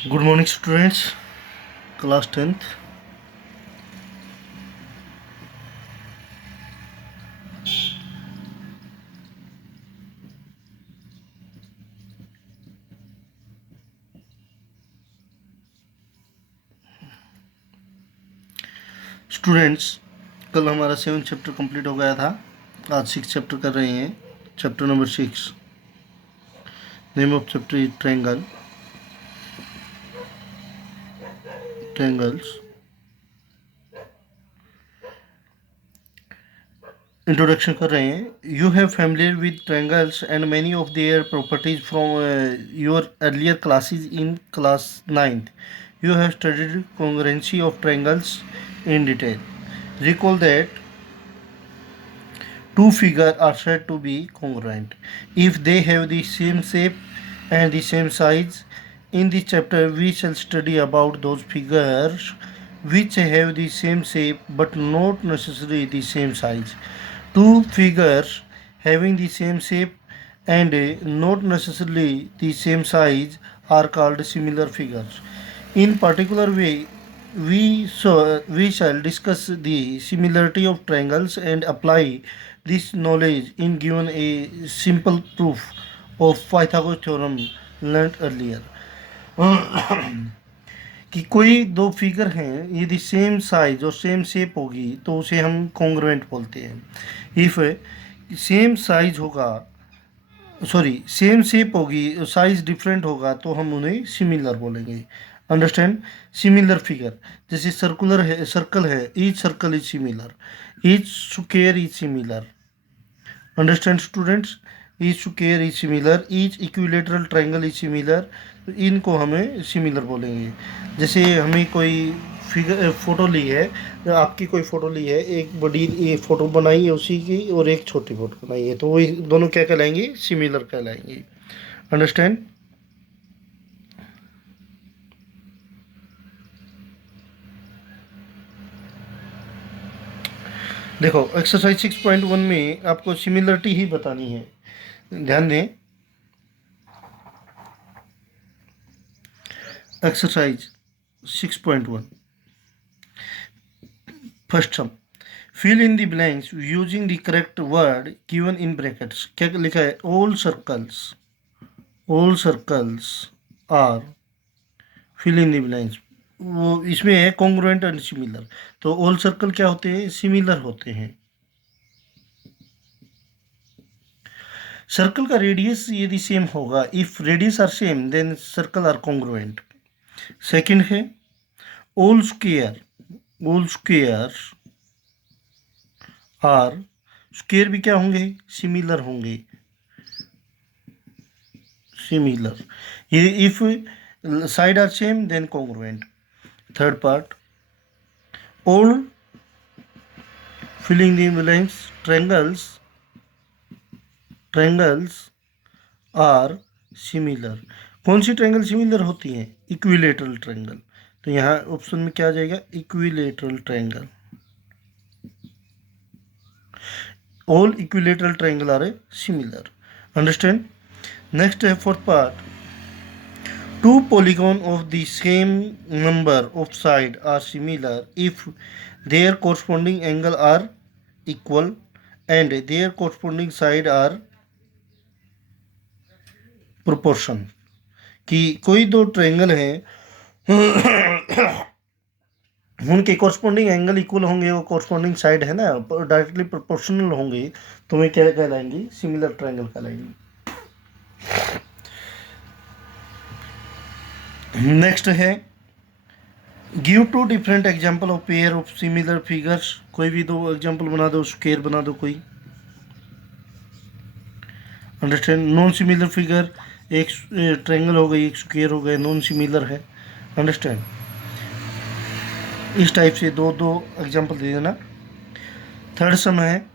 Good morning, students. Class 10th. Students, कल हमारा 7 chapter complete हो गया था। आज 6 चैप्टर कर रहे हैं। Chapter number 6, name of chapter is triangles. Introduction कर रहे हैं। You have familiar with triangles and many of their properties from your earlier classes in class 9th. You have studied congruency of triangles in detail. Recall that two figures are said to be congruent if they have the same shape and the same size. In this chapter, we shall study about those figures which have the same shape but not necessarily the same size. Two figures having the same shape and not necessarily the same size are called similar figures. In particular way, we shall discuss the similarity of triangles and apply this knowledge in given a simple proof of Pythagoras theorem learnt earlier. कि कोई दो figure हैं, यदि same size और same shape होगी तो उसे हम कॉन्ग्रुएंट बोलते हैं। इफ सेम साइज होगा, सॉरी सेम शेप होगी, साइज डिफरेंट होगा तो हम उन्हें सिमिलर बोलेंगे। अंडरस्टैंड? सिमिलर फिगर, जैसे सर्कुलर है, सर्कल है, each circle is similar, each square is similar. Understand students? Each square is similar, each equilateral triangle is similar, तो इनको हमें सिमिलर बोलेंगे। जैसे हमें कोई फिगर फोटो ली है, आपकी कोई फ़ोटो ली है, एक बड़ी ये फ़ोटो बनाई है उसी की और एक छोटी फ़ोटो बनाई है, तो वो दोनों क्या कहलाएंगे? सिमिलर कहलाएंगे। अंडरस्टैंड? देखो एक्सरसाइज 6.1 में आपको सिमिलरिटी ही बतानी है, ध्यान दें। Exercise 6.1 first sum, fill in the blanks using the correct word given in brackets. क्या लिखा है? All circles are, fill in the blanks, वो इसमें है कॉन्ग्रुएंट एंड सिमिलर। तो ऑल सर्कल क्या होते हैं? सिमिलर होते हैं। सर्कल का रेडियस यदि सेम होगा, if radius are same then circle are congruent. Second है ऑल स्क्वायर आर, स्क्वायर भी क्या होंगे? सिमिलर होंगे, सिमिलर। ये if side are same then congruent. Third part, all filling the blanks triangles are similar. कौन सी triangle similar होती हैं? Equilateral triangle. तो यहाँ ऑप्शन में क्या आ जाएगा? Equilateral triangle. All equilateral triangle are similar. Understand? Next है fourth part, two polygon of the same number of side are similar if their corresponding angle are equal and their corresponding side are proportion. कि कोई दो triangle हैं उनके corresponding angle equal होंगे, वो corresponding side है ना डायरेक्टली प्रोपोर्शनल होंगे, तो वे क्या कहलाएंगे? सिमिलर ट्रायंगल कहलाएंगे। नेक्स्ट है give two different example of pair of similar figures. कोई भी दो एग्जांपल बना दो, स्क्वायर बना दो कोई। अंडरस्टैंड? नॉन सिमिलर फिगर, एक ट्रायंगल हो गई, एक स्क्वायर हो गए, नॉन सिमिलर है। अंडरस्टैंड? इस टाइप से दो दो एग्जांपल दे देना। थर्ड सम है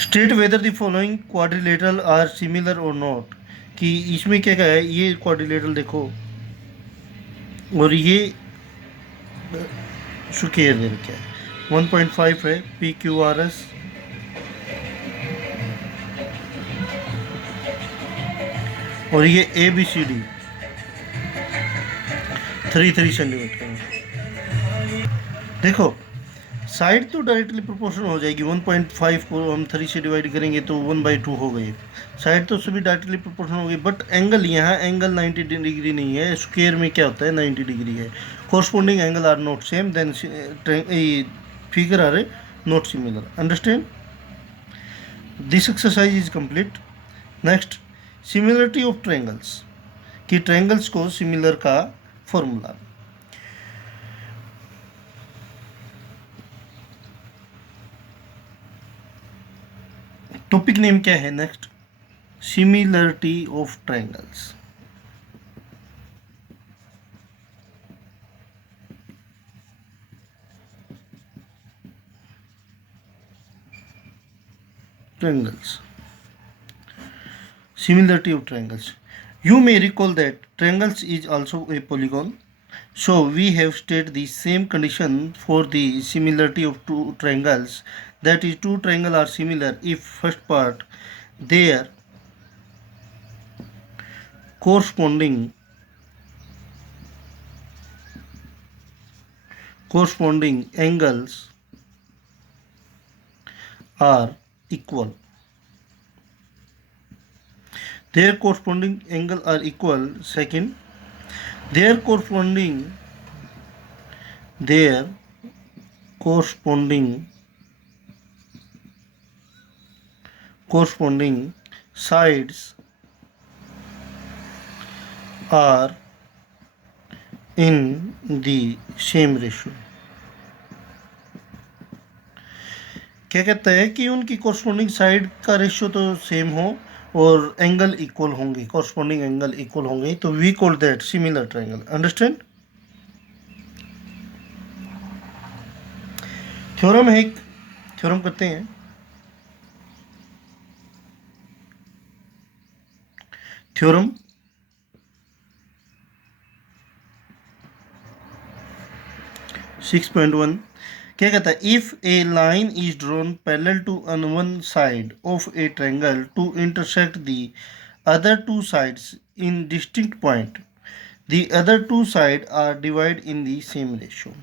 state whether the following quadrilateral are similar और नॉट। कि इसमें क्या क्या है? ये क्वाड्रिलेटरल देखो और ये स्क्वायर दे रखा है। 1.5 है PQRS, और ये ABCD 3 सेंटीमीटर। देखो साइड तो डायरेक्टली प्रोपोर्शनल हो जाएगी, 1.5 को हम 3 से डिवाइड करेंगे तो 1/2 हो गई। साइड तो सभी डायरेक्टली प्रोपोर्शनल हो गई, बट एंगल यहाँ एंगल 90 डिग्री नहीं है, स्क्वायर में क्या होता है 90 डिग्री है। Corresponding angle are not same, then figure are not similar. Understand? This exercise is complete. Next, similarity of triangles, कि ट्रायंगल्स को सिमिलर का फॉर्मूला। टॉपिक नेम क्या है? Next, similarity of triangles. Triangles. Similarity of triangles. You may recall that triangles is also a polygon. So we have stated the same condition for the similarity of two triangles. That is, two triangles are similar if first part their corresponding angles are equal. Their corresponding angle are equal. Second, their corresponding sides are in the same ratio. क्या कहता है कि उनकी corresponding side का ratio तो same हो और angle equal होंगे, कोरस्पोंडिंग एंगल इक्वल होंगे, तो we call that similar triangle. Understand? Theorem है, एक थ्योरम करते हैं। थ्योरम 6.1 क्या कहता है? If a line is drawn parallel to on one side of a triangle to intersect the other two sides in distinct point, the other two side are divide in the same ratio.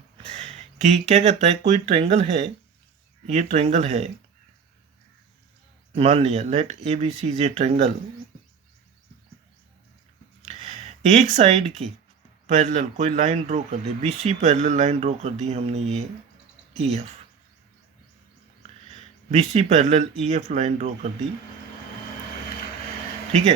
कि क्या कहता है, कोई triangle है, ये triangle है, मान लिया let A B C is a triangle, एक साइड की पैरेलल कोई लाइन ड्रॉ कर दी, B C parallel line draw कर दी हमने, ये E F, B C parallel E F line draw कर दी, ठीक है।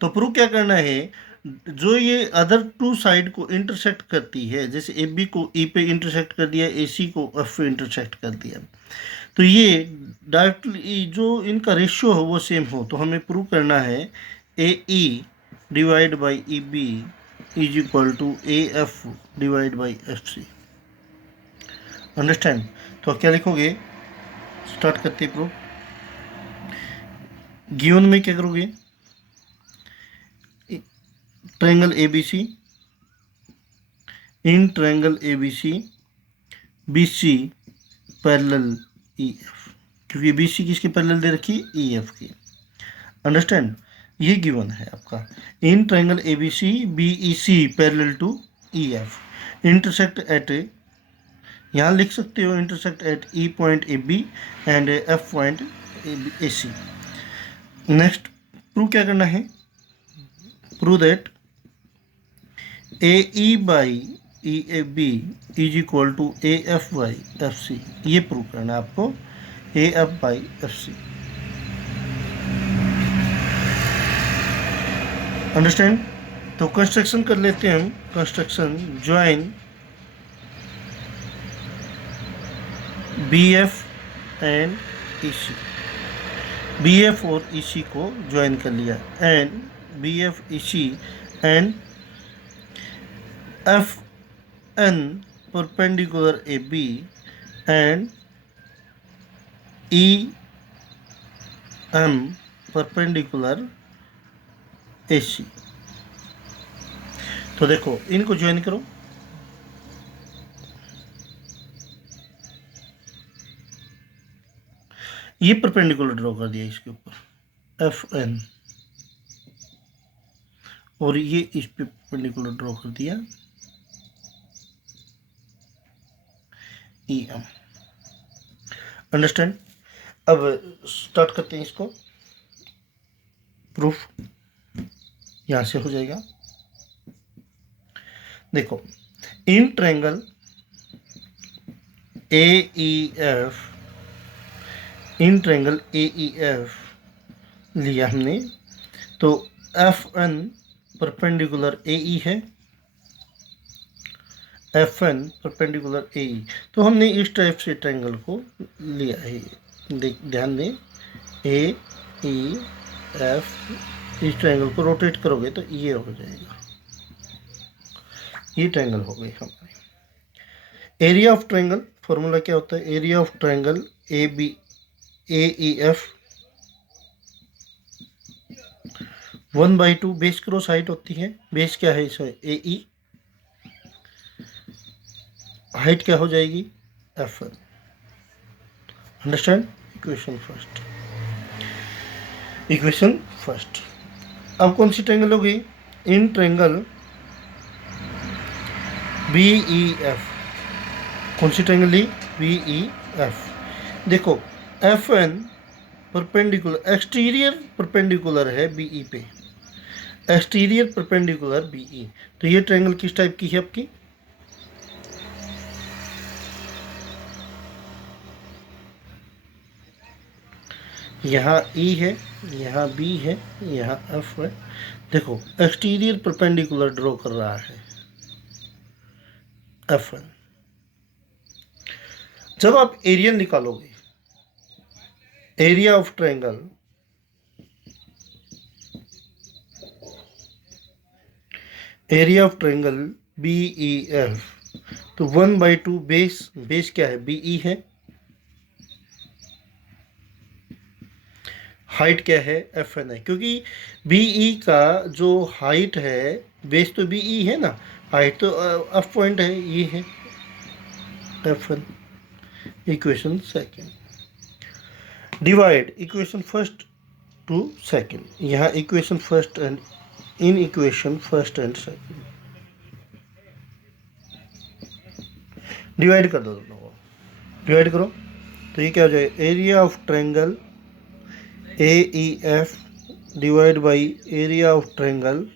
तो प्रूव क्या करना है, जो ये अदर टू साइड को इंटरसेक्ट करती है, जैसे ए बी को ई पे इंटरसेक्ट कर दिया, ए सी को एफ पे इंटरसेक्ट कर दिया, तो ये डायरेक्टली जो इनका रेशियो हो वो सेम हो, तो हमें प्रूव करना है A E divide by E B is equal to A F divide by F C. Understand? तो क्या लिखोगे? स्टार्ट करते प्रूफ। गिवन में क्या करोगे? Triangle A B C, in triangle A B C parallel E F, क्योंकि B C किसकी parallel दे रखी है? ई एफ की। अंडरस्टैंड? ये गिवन है आपका। In triangle A B C parallel to E F, intersect at, यहाँ लिख सकते हो intersect at E point A B and F point A C. Next prove क्या करना है? Prove that A E by E A B is equal to A F by F C, ये prove करना है आपको, A F by F C. Understand? तो construction कर लेते हैं हम। Construction, join B F and E C, B F और ई सी को ज्वाइन कर लिया, and B F E C and F N perpendicular A B and E M perpendicular A C. तो देखो इनको ज्वाइन करो, ये परपेंडिकुलर ड्रॉ कर दिया इसके ऊपर, एफ एन और ये इस पे परपेंडिकुलर ड्रॉ कर दिया ई एम। अंडरस्टैंड। अब स्टार्ट करते हैं इसको प्रूफ। यहां से हो जाएगा। देखो, इन triangle A E F, in triangle A E F लिया हमने, तो एफ एन परपेंडिकुलर ए ई है, एफ एन परपेंडिकुलर ए ई। तो हमने इस टाइप से ट्रायंगल को लिया है। ध्यान दें, ए ई एफ, इस ट्रायंगल को रोटेट करोगे तो ये हो जाएगा, ये ट्रायंगल हो गई हमारी। एरिया ऑफ ट्रायंगल फॉर्मूला क्या होता है? Area of triangle A B A E F 1/2 base cross height होती है। बेस क्या है इसमें? ए ई। हाइट क्या हो जाएगी? F N. Understand? Equation first, equation first. अब कौन सी ट्रायंगल हो गई? In triangle B E F. कौन सी ट्रायंगल ली? B E F. देखो, F N perpendicular, exterior perpendicular है बी ई पे, एक्सटीरियर परपेंडिकुलर बी ई। तो ये ट्रायंगल किस टाइप की है आपकी? यहाँ ई है, यहाँ बी है, यहाँ एफ है। देखो, एक्सटीरियर परपेंडिकुलर ड्रॉ कर रहा है एफ एन। जब आप एरिया निकालोगे, area of triangle, area of triangle B E F, तो 1/2 बेस, बेस क्या है? बी ई है। हाइट क्या है? एफ एन है, क्योंकि बी ई का जो हाइट है, बेस तो बी ई है ना, हाइट तो एफ पॉइंट है, ये है F N. Equation second. Divide equation first to second. यहाँ equation first and in equation first and second divide कर दो दोनों को, डिवाइड करो तो ये क्या हो जाएगा? Area of triangle A E F divide by area of triangle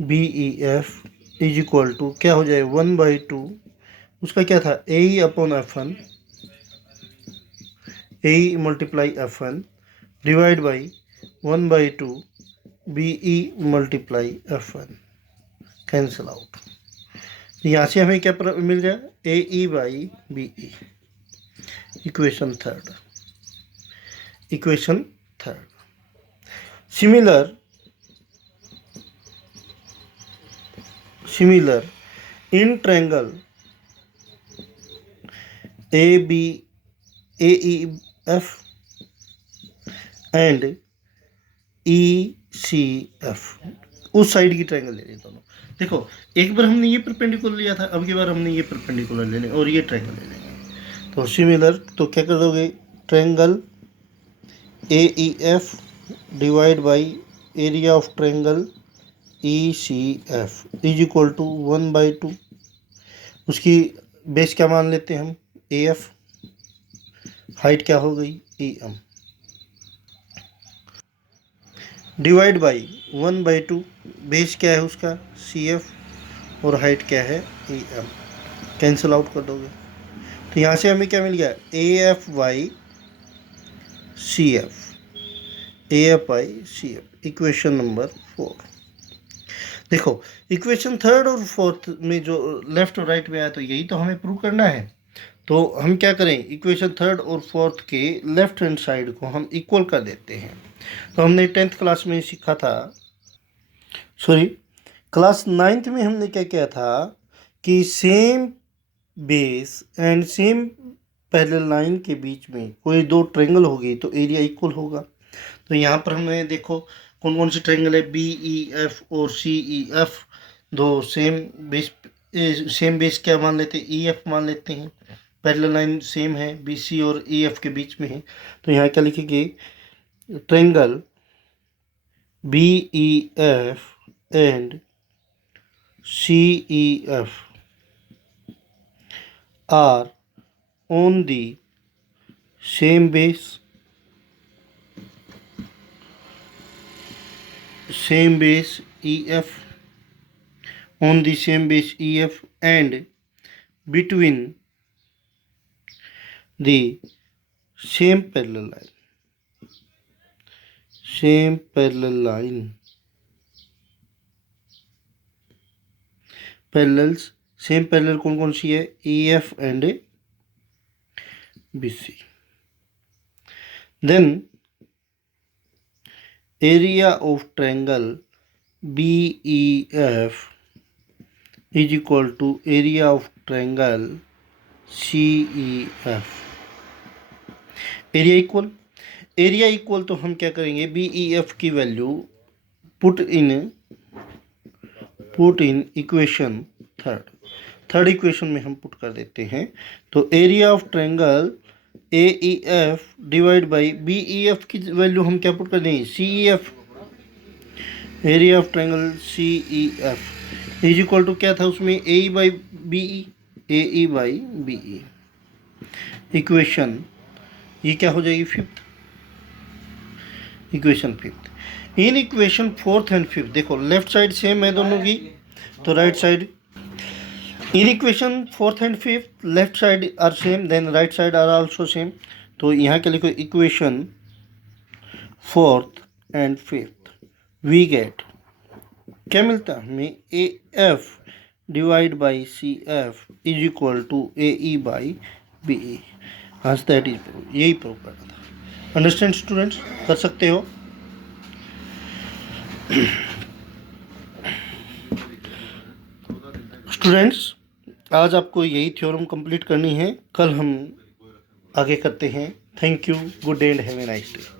B E F is equal to क्या हो जाए? 1/2, उसका क्या था? A E upon F N, A E multiply F N divide by 1/2 B E multiply F N. Cancel out. यहाँ से हमें क्या मिल जाए? A E by B E. Equation third, equation third. Similar, similar in triangle A B A E F and E C F, उस side की triangle ले लें दोनों। देखो, एक बार हमने ये परपेंडिकुलर लिया था, अब की बार हमने ये परपेंडिकुलर ले लें और ये ट्रायंगल ले लेंगे। तो सिमिलर, तो क्या कर दोगे? Triangle A E F divide by area of triangle E C F is equal to 1/2। उसकी बेस क्या मान लेते हैं हम? A F. हाइट क्या हो गई? E M. Divide by 1/2, base क्या है उसका? सी एफ, और हाइट क्या है? E M. कैंसिल आउट कर दोगे तो यहाँ से हमें क्या मिल गया? A F by C F, A F by C F. Equation number 4। देखो, इक्वेशन थर्ड और फोर्थ में जो लेफ्ट और राइट में आया, तो यही तो हमें प्रूव करना है। तो हम क्या करें? इक्वेशन थर्ड और फोर्थ के लेफ्ट हैंड साइड को हम इक्वल कर देते हैं। तो हमने 10th क्लास में सीखा था, सॉरी क्लास 9th में हमने क्या किया था कि same base and same parallel line के बीच में कोई दो ट्रायंगल होगी तो एरिया इक्वल होगा। तो यहाँ पर हमने देखो कौन कौन सी ट्रायंगल है? बी ई एफ और सी ई एफ, दो सेम बेस, सेम बेस क्या मान लेते हैं? ई एफ मान लेते हैं। पैरेलल लाइन सेम है, बी सी और ई एफ के बीच में है। तो यहाँ क्या लिखेंगे? Triangle B E F and CEF are on the same base EF, on the same base EF, and between the same parallel line, parallels, same parallel कौन कौन सी है, EF and BC. Then area of triangle BEF is equal to area of triangle CEF. Area equal तो हम क्या करेंगे, BEF की value put in equation third equation में हम पुट कर देते हैं. तो area of triangle AEF divide by BEF की वैल्यू हम क्या पुट कर देंगे, CEF. Area of triangle CEF is equal to क्या था उसमें, AE बाई BE. इक्वेशन ये क्या हो जाएगी, fifth equation. In equation fourth and fifth देखो लेफ्ट साइड सेम है दोनों की, तो right side in equation fourth and fifth left side are same, then right side are also same. तो यहाँ के लिखो equation fourth and fifth, we get क्या मिलता है हमें, AF divide by CF is equal to AE by BE. आज that is यही प्रूव करना था. अंडरस्टैंड स्टूडेंट्स, कर सकते हो. स्टूडेंट्स आज आपको यही थ्योरम कंप्लीट करनी है, कल हम आगे करते हैं. Thank you, good day and have a nice day.